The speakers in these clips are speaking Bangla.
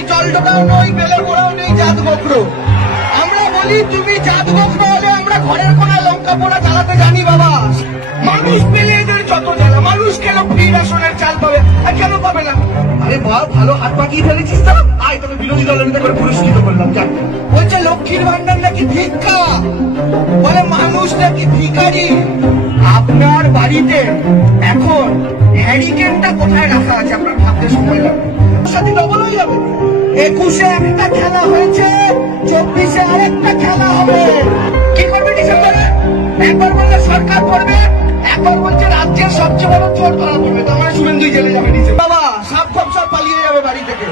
আমি জলডোকাও নই, বেলে গোড়াও নেই, জাত গোখরো। আমরা বলি তুমি জাত গোখরো হলে আমরা ঘরের কোনা লঙ্কা পোড়া চালাতে জানি বাবা। মানুষ পেলে এদের যত জ্বালা, মানুষ কেন ফ্রি রেশনের চাল পাবে আর কেন পাবে না? আরে বাবা, ভালো হাত পাকিয়ে ফেলেছিস তো, আয় তোকে বিরোধী দলের নেতা করে পুরস্কৃত করলাম। যাক, বলছে লক্ষ্মীর ভান্ডার নাকি ভিক্ষা, বলে মানুষ নাকি ভিখারি। আপনার বাড়িতে এখন হ্যারিকেনটা কোথায় রাখা আছে আপনার ভাবতে সময় লাগবে, সাথে ডবল হয়ে যাবে। 21-এ একটা খেলা হয়েছে, 24-এ আরেকটা খেলা হবে। কি করবে ডিসেম্বরে? একবার বললে সরকার করবে, একবার বলছে রাজ্যের সবচেয়ে বড় চোর ধরা পড়বে, তো আমার শুভেন্দুই জেলে যাবে নিচে বাবা, সাপ খপ সব পালিয়ে যাবে বাড়ি থেকে।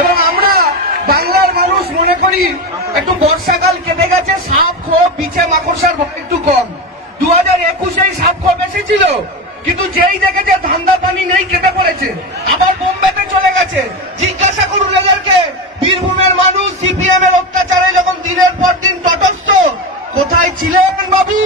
এবং আমরা বাংলার মানুষ মনে করি একটু বর্ষাকাল কেটে গেছে, সাপ খোপ বিছে মাকড়সার ভয় একটু কম। 2021-এই সাপ খোপ এসেছিল, কিন্তু যেই দেখেছে ধান্দা পানি নেই কেটে পড়েছে, আবার বোম্বেতে চলে গেছে। জিজ্ঞাসা করুন এদেরকে, বীরভূমের মানুষ সিপিএম এর অত্যাচারে যখন দিনের পর দিন তটস্থ, কোথায় ছিলেন বাবু?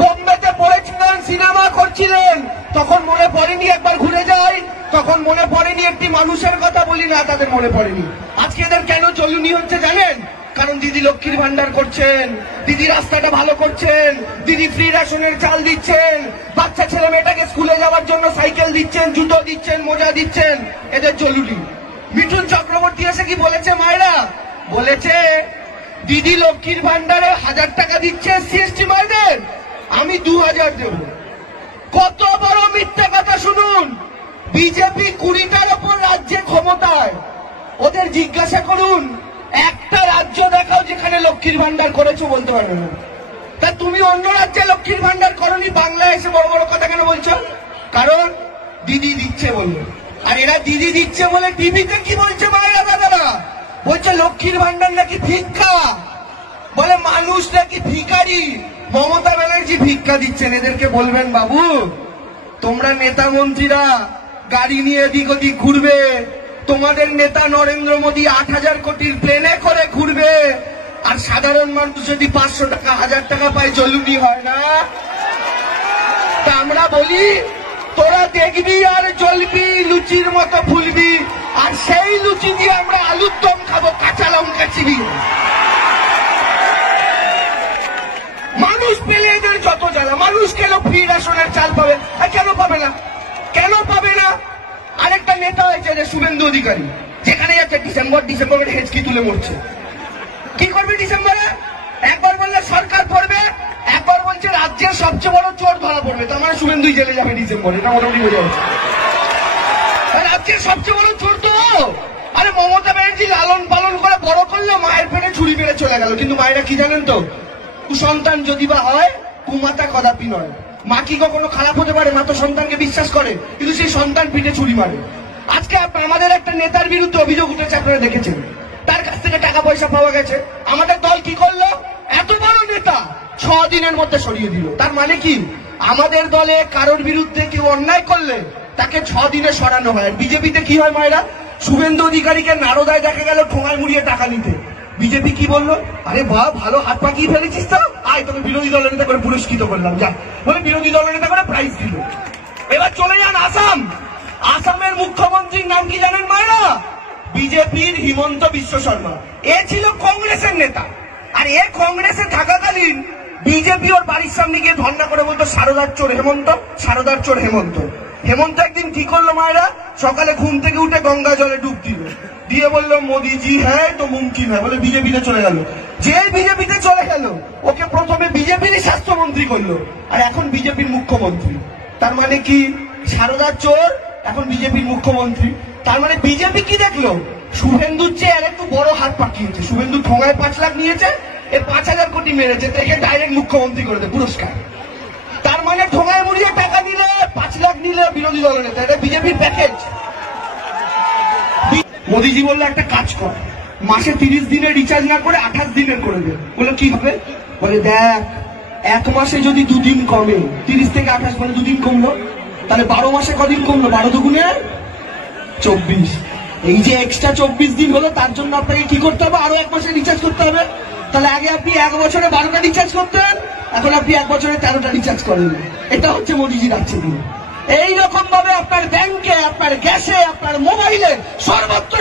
বোম্বেতে পড়েছিলেন, সিনেমা করছিলেন, তখন মনে পড়েনি একবার ঘুরে যাই? তখন মনে পড়েনি একটি মানুষের কথা বলি না, তাদের মনে পড়েনি। আজকে এদের কেন জ্বলুনি হচ্ছে জানেন? কারণ দিদি লক্ষ্মীর ভান্ডার করছেন, দিদি রাস্তাটা ভালো করছেন, দিদি ফ্রি রেশনের চাল দিচ্ছেন, বাচ্চা ছেলে মেয়েটাকে স্কুলে যাওয়ার জন্য সাইকেল দিচ্ছেন, জুতো দিচ্ছেন, মোজা দিচ্ছেন, এদের জ্বলুনি। মিঠুন চক্রবর্তী এসে কি বলেছে মায়েরা? বলেছে দিদি লক্ষ্মীর ভান্ডারে 1000 টাকা দিচ্ছে সিএসটি মায়েদের, আমি 2000 দেব। কত বড় মিথ্যা কথা শুনুন। বিজেপি 20টার ওপর রাজ্যে ক্ষমতায়, ওদের জিজ্ঞাসা করুন একটা রাজ্য দেখাও যেখানে লক্ষ্মীর ভান্ডার করেছো, বলতে পারবে না। তা তুমি অন্য রাজ্যে লক্ষ্মীর ভান্ডার করনি, বাংলায় এসে বড় বড় কথা কেন বলছো? কারণ দিদি দিচ্ছে বললো। আর এরা দিদি দিচ্ছে বলে টিভিতে কি বলছে মায়েরা দাদারা? বলছে লক্ষ্মীর ভান্ডার নাকি ভিক্ষা, বলে মানুষ নাকি ভিখারি। মমতা ব্যানার্জি ভিক্ষা দিচ্ছেন, এদেরকে বলবেন বাবু তোমরা নেতা মন্ত্রীরা গাড়ি নিয়ে এদিক ওদিক ঘুরবে, তোমাদের নেতা নরেন্দ্র মোদী 8000 কোটির প্লেনে করে ঘুরবে, আর সাধারণ মানুষ যদি 500 টাকা 1000 টাকা পায় জ্বলুনি হয় না? তা আমরা বলি তোরা দেখবি আর জ্বলবি, লুচির মতো ফুলবি, আর সেই লুচি দিয়ে আমরা আলুর দম খাবো, কাঁচা লঙ্কা চিবি। মানুষ পেলে এদের যত জ্বালা, মানুষ কেন ফ্রি রেশনের চাল পাবে আর কেন পাবে না? কেন পাবে না? আরেকটা নেতা হয়েছে যে শুভেন্দু অধিকারী, যেখানে যাচ্ছে ডিসেম্বরে হেঁচকি তুলে মরছে। কি করবে ডিসেম্বরে? একবার বললে সরকার পড়বে, একবার বলছে রাজ্যের সবচেয়ে বড় চোর ধরা পড়বে, তো আমার শুভেন্দুই জেলে যাবে ডিসেম্বরে, এটা মোটামুটি বোঝা যাচ্ছে। রাজ্যের সবচেয়ে বড় চোর তো। আরে মমতা ব্যানার্জি লালন পালন করে বড় করলো, মায়ের পেটে ছুরি মেরে চলে গেল। কিন্তু মায়েরা কি জানেন তো, কুসন্তান যদি বা হয় কুমাতা কদাপি নয়। মা কি কখনো খারাপ হতে পারে? মা তো সন্তানকে বিশ্বাস করে, কিন্তু সেই সন্তান পিঠে ছুরি মারে। আজকে আমাদের একটা নেতার বিরুদ্ধে অভিযোগ উঠেছে, আপনারা দেখেছেন, তার কাছ থেকে টাকা পয়সা পাওয়া গেছে। আমাদের দল কি করলো? এত বড় নেতা 6 দিনের মধ্যে সরিয়ে দিল। তার মানে কি? আমাদের দলে কারোর বিরুদ্ধে কেউ অন্যায় করলে তাকে 6 দিনে সরানো হয়। বিজেপিতে কি হয় মায়েরা? শুভেন্দু অধিকারীকে নারদায় দেখা গেল ঠোঙায় মুড়িয়ে টাকা নিতে, বিজেপি কি বললো? আরে বাহ, ভালো হাত পাকিয়ে ফেলেছিস তো, আয় তোকে বিরোধী দলের নেতা করে পুরস্কৃত করলাম। যা, বলে বিরোধী দলের নেতা করে প্রাইজ দিল। এবার চলে যান আসাম। আসামের মুখ্যমন্ত্রীর নাম কি জানেন মায়েরা? বিজেপির হিমন্ত বিশ্ব শর্মা। এ ছিল কংগ্রেসের নেতা, আর এ কংগ্রেসে থাকাকালীন বিজেপি ওর বাড়ির সামনে গিয়ে ধর্ণা করে বলতো সারদার চোর হেমন্ত, সারদার চোর হেমন্ত। হেমন্ত একদিন কি করলো মায়েরা? সকালে ঘুম থেকে উঠে গঙ্গা জলে ডুব দিল, দিয়ে বললো মোদিজি হ্যাঁ তো মুমকিন হ্যাঁ, বলে বিজেপিতে চলে গেল। যে বিজেপিতে চলে গেল ওকে প্রথমে বিজেপির স্বাস্থ্যমন্ত্রী করলো, আর এখন বিজেপির মুখ্যমন্ত্রী। তার মানে কি? সারদার চোর এখন বিজেপির মুখ্যমন্ত্রী। তার মানে বিজেপি কি দেখলো? শুভেন্দুর চেয়ে আর একটু বড় হাত পাঠিয়েছে। শুভেন্দু ঠোঙায় 5 লাখ নিয়েছে, এ 5000 কোটি মেরেছে, তাকে ডাইরেক্ট মুখ্যমন্ত্রী করে দেয় পুরস্কার। তার মানে ঠোঙায় মুড়িয়ে টাকা নিলে 5 লাখ নিলে বিরোধী দলের নেতা, এটা বিজেপির প্যাকেজ। মোদীজি বললো একটা কাজ কর, মাসে 30 দিনের রিচার্জ না করে 28 দিনের করে দে। বললো কি হবে? বলে দেখ, 1 মাসে যদি 2 দিন কমে, 30 থেকে 28 মানে 2 দিন কমলো, তাহলে 12 মাসে কদিন কমলো? 12 দুগুণে 24। এই যে এক্সট্রা 24 দিন হলো, তার জন্য আপনাকে কি করতে হবে? আরো 1 মাসে রিচার্জ করতে হবে। তাহলে আগে আপনি 1 বছরে 12টা রিচার্জ করতেন, এখন আপনি 1 বছরে 13টা রিচার্জ করেন। এটা হচ্ছে মোদীজির রাজ্যে দিন। এইরকম ভাবে আপনার ব্যাংকে, আপনার গ্যাসে, আপনার মোবাইলে সর্বত্র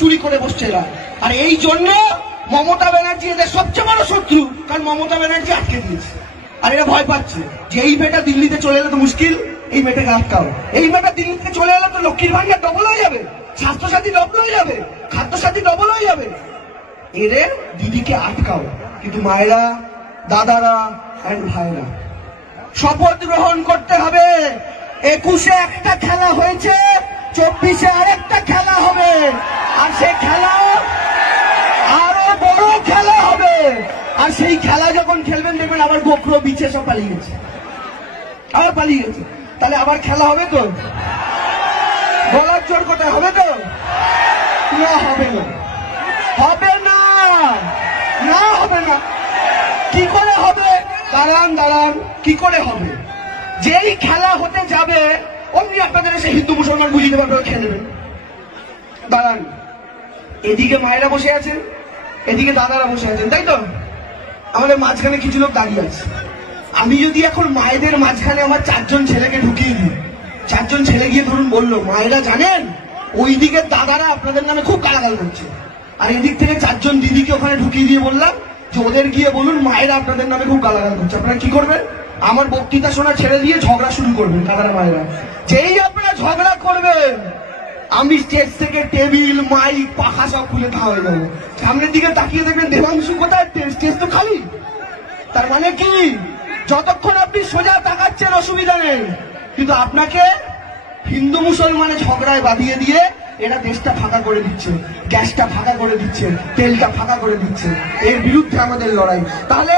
চুরি করে বসছে এরা। আর এই জন্য মমতা ব্যানার্জি এদের সবচেয়ে বড় শত্রু, কারণ মমতা ব্যানার্জি আটকে দিয়েছে। আর এরা ভয় পাচ্ছে যে এই মেয়েটা দিল্লিতে চলে এলে তো মুশকিল, এই মেয়েটাকে আটকাও। এই মেয়েটা দিল্লিতে চলে এলে তো লক্ষ্মীর ভান্ডার ডবল হয়ে যাবে, স্বাস্থ্যসাথী ডবল হয়ে যাবে, খাদ্যসাথী ডবল হয়ে যাবে। এদের দিদিকে আটকাও। কিন্তু মায়েরা, দাদারা এন্ড ভাইরা, শপথ গ্রহণ করতে হবে। 21-এ একটা খেলা হয়েছে, 24-এ আরেকটা খেলা হবে। আর সেই খেলা আরো বড় খেলা হবে। আর সেই খেলা যখন খেলবেন দেখবেন আবার গোখরো বিছে সব পালিয়ে গেছে, আবার পালিয়ে গেছে। তাহলে আবার খেলা হবে তো? গলার জোর কোথায় হবে তো? না, হবে না, হবে না, না হবে না। কি করে হবে? দাঁড়ান, কি করে হবে? যেই খেলা হতে যাবে অমনি আপনাদের এসে হিন্দু মুসলমান বুঝিয়ে দেবে, আপনারা খেলবেন। দাঁড়ান, এদিকে মায়েরা বসে আছেন, এদিকে দাদারা বসে আছেন, তাই তো? আমাদের মাঝখানে কিছু লোক দাঁড়িয়ে আছে। আমি যদি এখন মায়েদের মাঝখানে আমার 4জন ছেলেকে ঢুকিয়ে দিই, 4জন ছেলে গিয়ে ধরুন বললো, মায়েরা জানেন ওই দিকের দাদারা আপনাদের নামে খুব গালাগাল করছে, আর এদিক থেকে 4জন দিদিকে ওখানে ঢুকিয়ে দিয়ে বললাম যে ওদের গিয়ে বলুন মায়েরা আপনাদের নামে খুব গালাগাল করছে। আপনারা কি করবেন? আমার বক্তৃতা শোনা ছেড়ে দিয়ে ঝগড়া শুরু করবেন দাদারা মায়েরা। যেই আপনারা ঝগড়া করবেন আমি স্টেজ থেকে টেবিল, মাইক, পাখা সব খুলে খাওয়া হয়ে যাবো। সামনের দিকে তাকিয়ে দেখবেন দেবাংশু কোথায়, স্টেজ তো খালি। তার মানে কি, যতক্ষণ আপনি সোজা তাকাচ্ছেন অসুবিধা নেই, কিন্তু আপনাকে হিন্দু মুসলমানে ঝগড়ায় বাঁধিয়ে দিয়ে এরা দেশটা ফাঁকা করে দিচ্ছে, গ্যাসটা ফাঁকা করে দিচ্ছে, তেলটা ফাঁকা করে দিচ্ছে। এর বিরুদ্ধে আমাদের লড়াই। তাহলে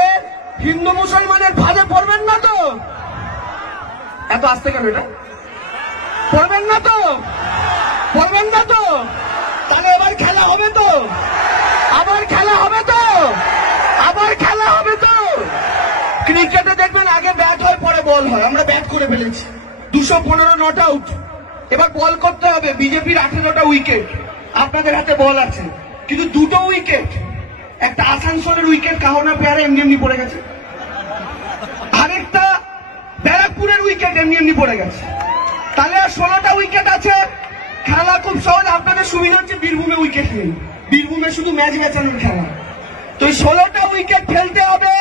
হিন্দু মুসলমানের ভাগে পড়বেন না তো? এত আসতে কেন এটা? পড়বেন না তো? পড়বেন না তো? তাহলে এবার খেলা হবে তো? আবার খেলা হবে তো? আবার খেলা হবে তো? ক্রিকেটে দেখবেন আগে ব্যাট হয় পরে বল হয়। আমরা ব্যাট করে ফেলেছি, 215 নট আউট। এবার বল করতে হবে। বিজেপির 18টা উইকেট, আপনাদের হাতে বল আছে, কিন্তু 2টো উইকেট। একটা আসানসোলের উইকেট কাহনা পেয়ারে এমনি পড়ে গেছে, আরেকটা ব্যারাকপুরের উইকেট এমনি পড়ে গেছে। তাহলে আর 16টা উইকেট আছে। খেলা খুব সহজ। আপনাদের সুবিধা হচ্ছে বীরভূমে উইকেট নেই, বীরভূমে শুধু ম্যাচ বেচানোর খেলা। তো 16টা উইকেট খেলতে হবে,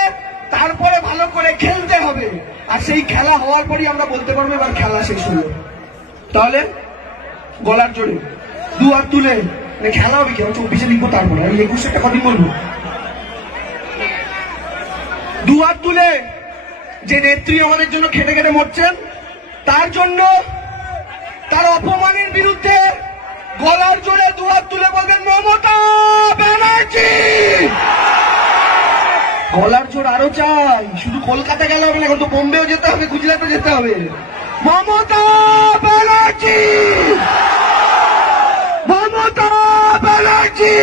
তারপরে ভালো করে খেলতে হবে। আর সেই খেলা হওয়ার পরই আমরা বলতে পারবো এবার খেলা শেষ হলো। তাহলে গলার জোরে 2 হাত তুলে খেলা হবে কি? 24-এ লিখবো, তারপরে আমি 21-টা কদিন বলবো। 2 হাত তুলে যে নেত্রী আমাদের জন্য খেটে খেটে মরছেন, তার জন্য, তার অপমানের বিরুদ্ধে গলার জোরে 2 হাত তুলে বলবেন মমতা ব্যানার্জি। গলার জোর আরো চাই। শুধু কলকাতা গেলে হবে না, এখন তো বোম্বেও যেতে হবে, গুজরাটে যেতে হবে। মমতা ব্যানার্জি, মমতা ব্যানার্জি।